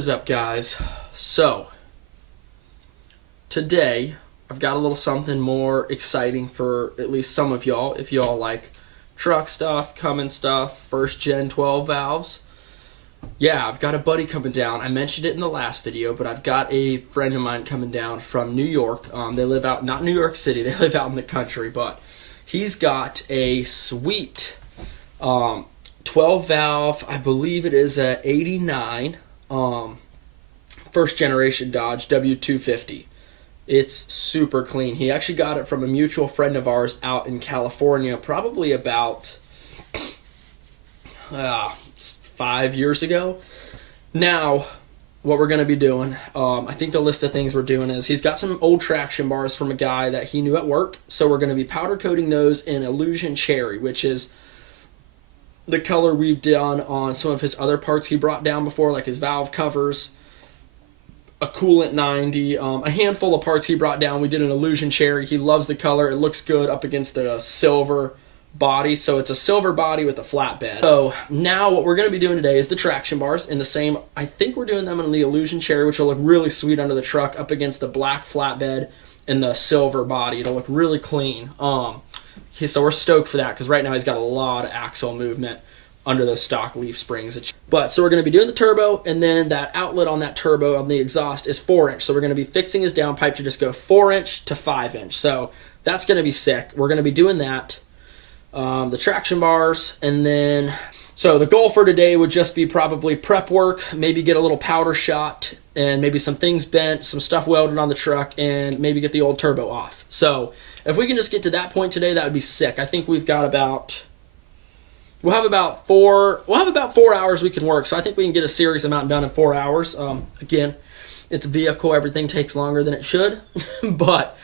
What is up, guys? So today I've got a little something more exciting for at least some of y'all. If y'all like truck stuff, Cummins stuff, first gen 12 valves, yeah, I've got a buddy coming down. I mentioned it in the last video, but I've got a friend of mine coming down from New York. They live out, not New York City, they live out in the country, but he's got a sweet 12 valve, I believe it is a 89 first generation Dodge W250. It's super clean. He actually got it from a mutual friend of ours out in California probably about 5 years ago. Now, what we're going to be doing, I think the list of things we're doing is he's got some old traction bars from a guy that he knew at work. So we're going to be powder coating those in Illusion Cherry, which is the color we've done on some of his other parts he brought down before, like his valve covers, a coolant 90, a handful of parts he brought down. We did an Illusion Cherry. He loves the color. It looks good up against the silver body. So it's a silver body with a flatbed. So now what we're going to be doing today is the traction bars in the same, I think we're doing them in the Illusion Cherry, which will look really sweet under the truck up against the black flatbed and the silver body. It'll look really clean. So we're stoked for that because right now he's got a lot of axle movement under those stock leaf springs. But so we're going to be doing the turbo, and then that outlet on that turbo on the exhaust is 4-inch. So we're going to be fixing his downpipe to just go 4-inch to 5-inch. So that's going to be sick. We're going to be doing that. The traction bars, and then so the goal for today would just be probably prep work, maybe get a little powder shot, and maybe some things bent, some stuff welded on the truck, and maybe get the old turbo off. So if we can just get to that point today, that would be sick. I think we've got about, we'll have about 4 hours we can work. So I think we can get a serious amount done in 4 hours. Again, it's a vehicle, everything takes longer than it should, but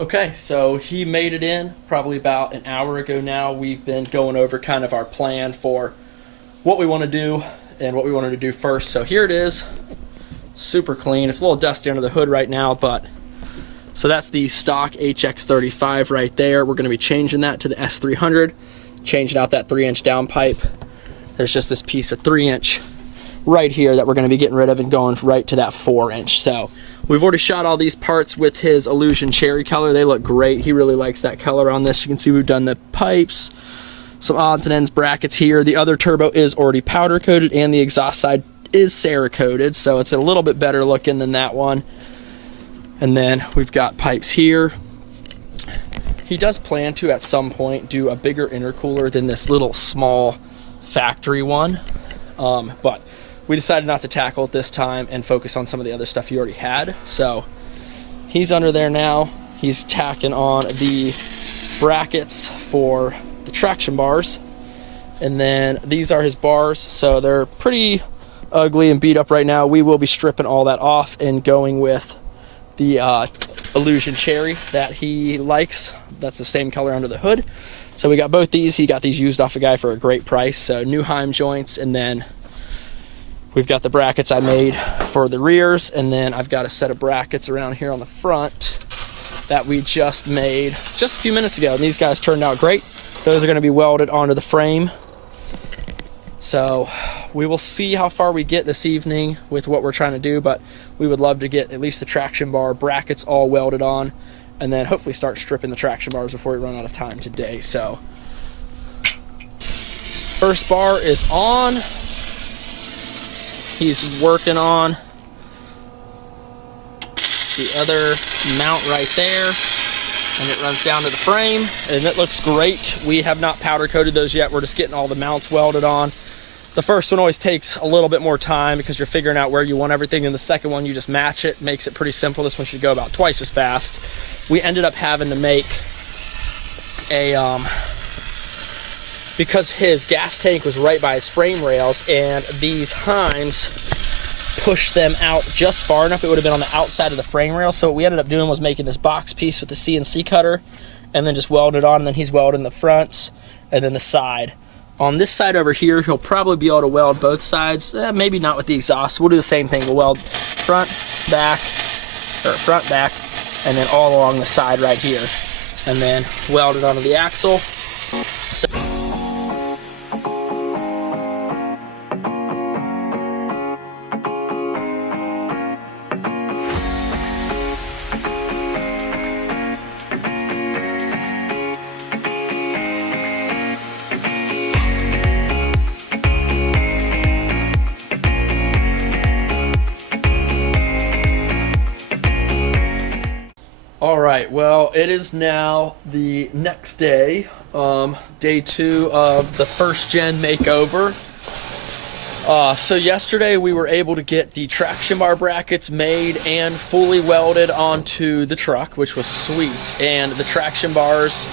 okay, so he made it in probably about an hour ago now. We've been going over kind of our plan for what we want to do and what we wanted to do first. So here it is, super clean. It's a little dusty under the hood right now, but so that's the stock HX35 right there. We're going to be changing that to the S300, changing out that 3-inch downpipe. There's just this piece of 3-inch right here that we're going to be getting rid of and going right to that 4-inch. So we've already shot all these parts with his Illusion Cherry color. They look great. He really likes that color on this. You can see we've done the pipes, some odds and ends brackets here. The other turbo is already powder coated, and the exhaust side is Cerakoted, so it's a little bit better looking than that one. And then we've got pipes here. He does plan to at some point do a bigger intercooler than this little small factory one, but we decided not to tackle it this time and focus on some of the other stuff he already had. So he's under there now. He's tacking on the brackets for the traction bars, and then these are his bars. So they're pretty ugly and beat up right now. We will be stripping all that off and going with the Illusion Cherry that he likes. That's the same color under the hood. So we got both these. He got these used off a guy for a great price. So new Heim joints, and then we've got the brackets I made for the rears, and then I've got a set of brackets around here on the front that we just made just a few minutes ago, and these guys turned out great. Those are going to be welded onto the frame. So we will see how far we get this evening with what we're trying to do, but we would love to get at least the traction bar brackets all welded on, and then hopefully start stripping the traction bars before we run out of time today. So first bar is on. He's working on the other mount right there, and it runs down to the frame, and it looks great. We have not powder coated those yet. We're just getting all the mounts welded on. The first one always takes a little bit more time because you're figuring out where you want everything, and the second one you just match it, makes it pretty simple. This one should go about twice as fast. We ended up having to make a because his gas tank was right by his frame rails, and these Heims pushed them out just far enough. It would have been on the outside of the frame rail. So what we ended up doing was making this box piece with the CNC cutter, and then just welded on, and then he's welding the fronts and then the side. On this side over here, he'll probably be able to weld both sides. Maybe not with the exhaust. We'll do the same thing. We'll weld front, back, and then all along the side right here, and then weld it onto the axle. So right, well, it is now the next day, day 2 of the first gen makeover. So yesterday we were able to get the traction bar brackets made and fully welded onto the truck, which was sweet. And the traction bars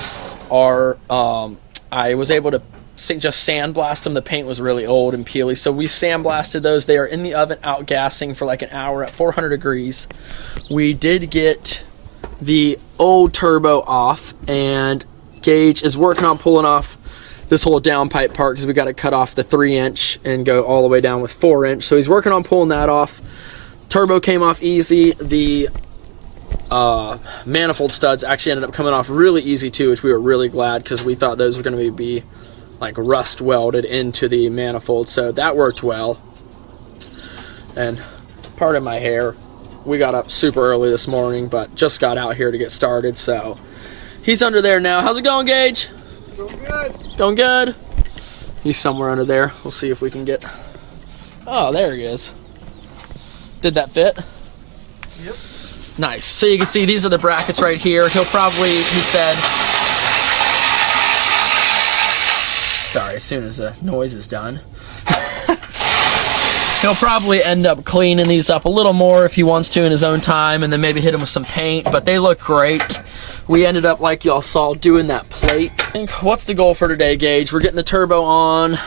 are, I was able to just sandblast them. The paint was really old and peely, so we sandblasted those. They are in the oven outgassing for like an hour at 400 degrees. We did get the old turbo off, and Gage is working on pulling off this whole downpipe part because we got to cut off the 3-inch and go all the way down with 4-inch. So he's working on pulling that off. Turbo came off easy. The manifold studs actually ended up coming off really easy too, which we were really glad because we thought those were going to be like rust welded into the manifold, so that worked well. And part of my hair, we got up super early this morning, but just got out here to get started, so he's under there now. How's it going, Gage? Going good. Going good? He's somewhere under there. We'll see if we can get... Oh, there he is. Did that fit? Yep. Nice. So you can see these are the brackets right here. He'll probably, he said... Sorry, as soon as the noise is done. He'll probably end up cleaning these up a little more if he wants to in his own time, and then maybe hit them with some paint, but they look great. We ended up, like y'all saw, doing that plate. What's the goal for today, Gage? We're getting the turbo on.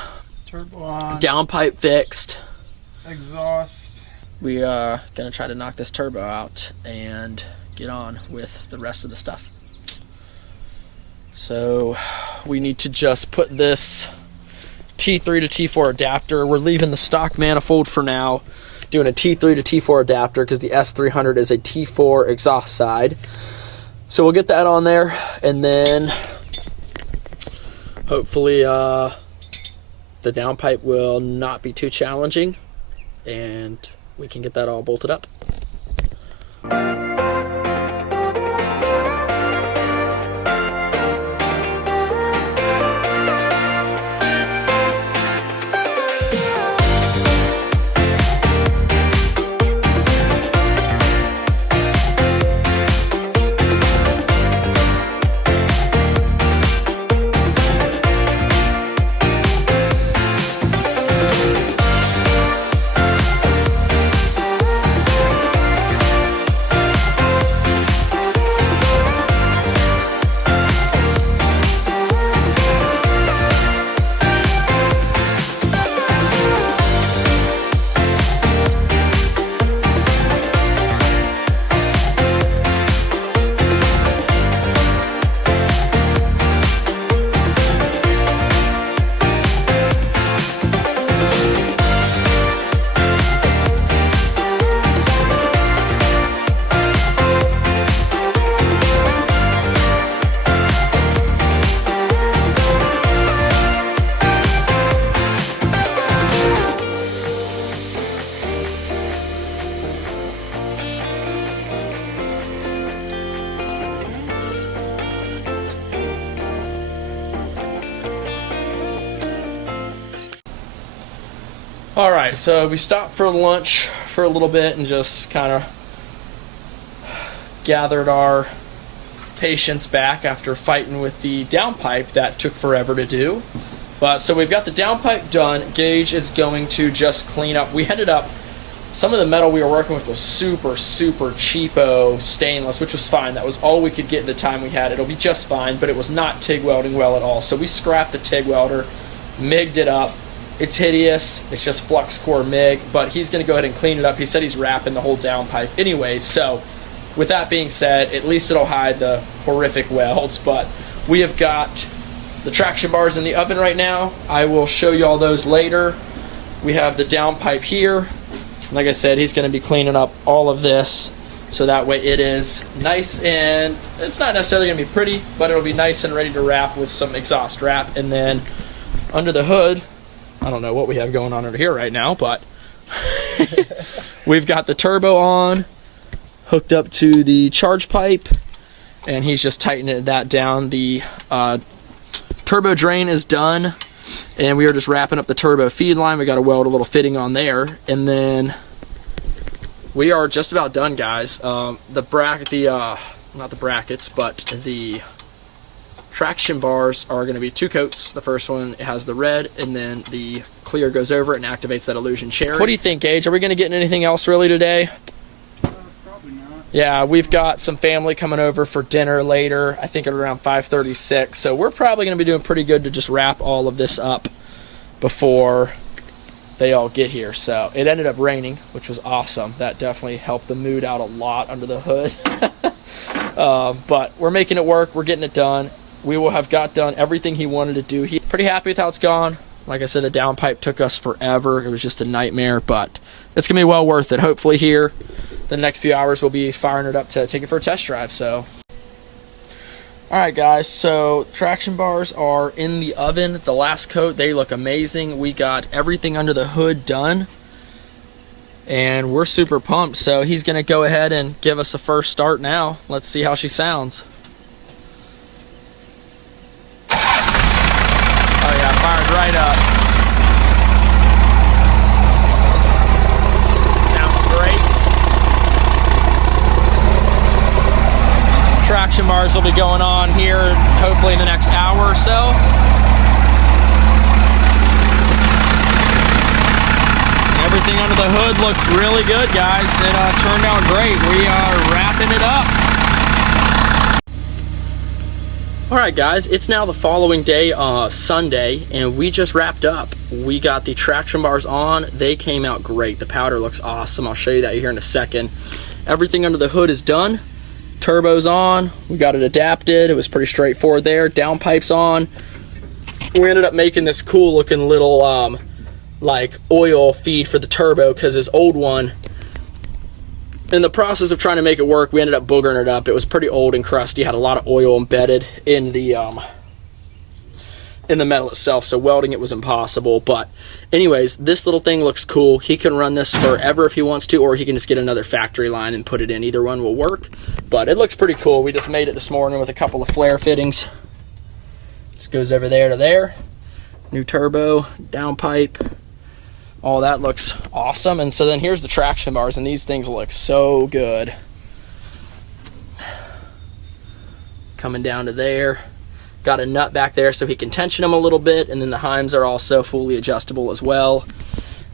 Turbo on. Downpipe fixed. Exhaust. We are gonna try to knock this turbo out and get on with the rest of the stuff. So we need to just put this T3 to T4 adapter. We're leaving the stock manifold for now, doing a T3 to T4 adapter because the S300 is a T4 exhaust side. So we'll get that on there, and then hopefully the downpipe will not be too challenging and we can get that all bolted up. All right, so we stopped for lunch for a little bit and just kind of gathered our patience back after fighting with the downpipe that took forever to do. But so we've got the downpipe done. Gage is going to just clean up. We ended up, some of the metal we were working with was super cheapo stainless, which was fine. That was all we could get in the time we had. It'll be just fine, but it was not TIG welding well at all. So we scrapped the TIG welder, MIG'd it up. It's hideous. It's just flux core MIG, but he's going to go ahead and clean it up. He said he's wrapping the whole downpipe anyways, so with that being said, at least it'll hide the horrific welds. But we have got the traction bars in the oven right now. I will show you all those later. We have the downpipe here. Like I said, he's going to be cleaning up all of this, so that way it is nice, and it's not necessarily going to be pretty, but it'll be nice and ready to wrap with some exhaust wrap. And then under the hood, I don't know what we have going on over here right now, but we've got the turbo on, hooked up to the charge pipe, and he's just tightening that down. The turbo drain is done, and we are just wrapping up the turbo feed line. We got to weld a little fitting on there, and then we are just about done, guys. The not the brackets, but the traction bars are going to be 2 coats. The first one has the red, and then the clear goes over it and activates that illusion cherry. What do you think, Gage? Are we going to get anything else really today? Probably not. Yeah, we've got some family coming over for dinner later, I think at around 5:36, so we're probably going to be doing pretty good to just wrap all of this up before they all get here. So it ended up raining, which was awesome. That definitely helped the mood out a lot under the hood. But we're making it work. We're getting it done. We will have got done everything he wanted to do. He's pretty happy with how it's gone. Like I said, the downpipe took us forever. It was just a nightmare, but it's going to be well worth it. Hopefully here, the next few hours, we'll be firing it up to take it for a test drive. So, all right, guys. So traction bars are in the oven. The last coat, they look amazing. We got everything under the hood done, and we're super pumped. So he's going to go ahead and give us a first start now. Let's see how she sounds. Oh yeah, fired right up. Sounds great. Traction bars will be going on here hopefully in the next hour or so. Everything under the hood looks really good, guys. It turned out great. We are wrapping it up. Alright guys, it's now the following day, Sunday, and we just wrapped up. We got the traction bars on. They came out great. The powder looks awesome. I'll show you that here in a second. Everything under the hood is done. Turbo's on. We got it adapted. It was pretty straightforward there. Downpipe's on. We ended up making this cool looking little like oil feed for the turbo because his old one, in the process of trying to make it work, we ended up boogering it up. It was pretty old and crusty, had a lot of oil embedded in the metal itself, so welding it was impossible. But anyways, this little thing looks cool. He can run this forever if he wants to, or he can just get another factory line and put it in. Either one will work, but it looks pretty cool. We just made it this morning with a couple of flare fittings. Just goes over there to there. New turbo, downpipe. All that looks awesome. And so then here's the traction bars, and these things look so good. Coming down to there. Got a nut back there so he can tension them a little bit, and then the heims are also fully adjustable as well.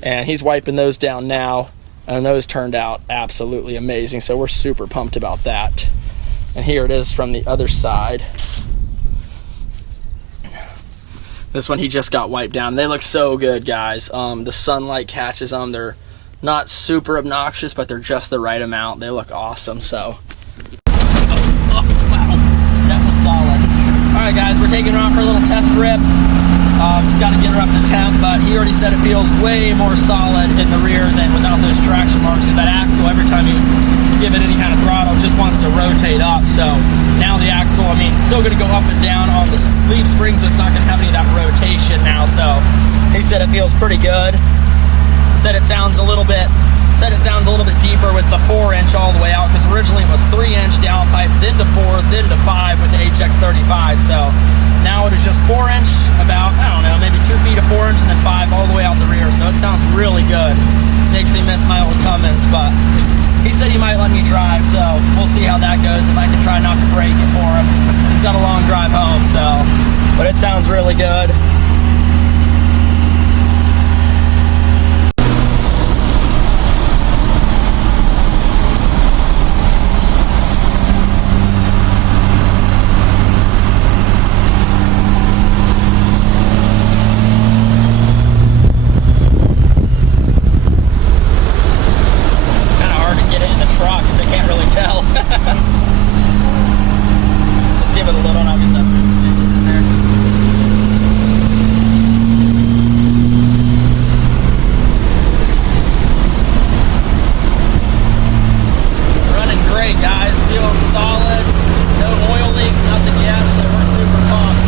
And he's wiping those down now, and those turned out absolutely amazing. So we're super pumped about that. And here it is from the other side. This one he just got wiped down. They look so good, guys. The sunlight catches them. They're not super obnoxious, but they're just the right amount. They look awesome. So, wow, definitely solid. All right, guys, we're taking her out for a little test rip. Just got to get her up to temp, but he already said it feels way more solid in the rear than without those traction bars. Because that axle, every time you give it any kind of throttle, just wants to rotate up. So now the axle, I mean, still going to go up and down on the leaf springs, but it's not going to have any of that rotation now. So he said it feels pretty good. Said it sounds a little bit deeper with the 4-inch all the way out, because originally it was 3-inch downpipe, then to 4, then to 5 with the HX35. So now it is just 4-inch, about, I don't know, maybe 2 feet of 4-inch, and then 5 all the way out the rear. So it sounds really good. Makes me miss my old Cummins, but he said he might let me drive, so we'll see how that goes, if I can try not to break it for him. He's got a long drive home, so, but it sounds really good. Just give it a little and I'll get that boot sandwich in there. Running great, guys. Feels solid. No oil leaks, nothing yet, so we're super pumped.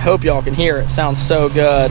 Hope y'all can hear it. Sounds so good.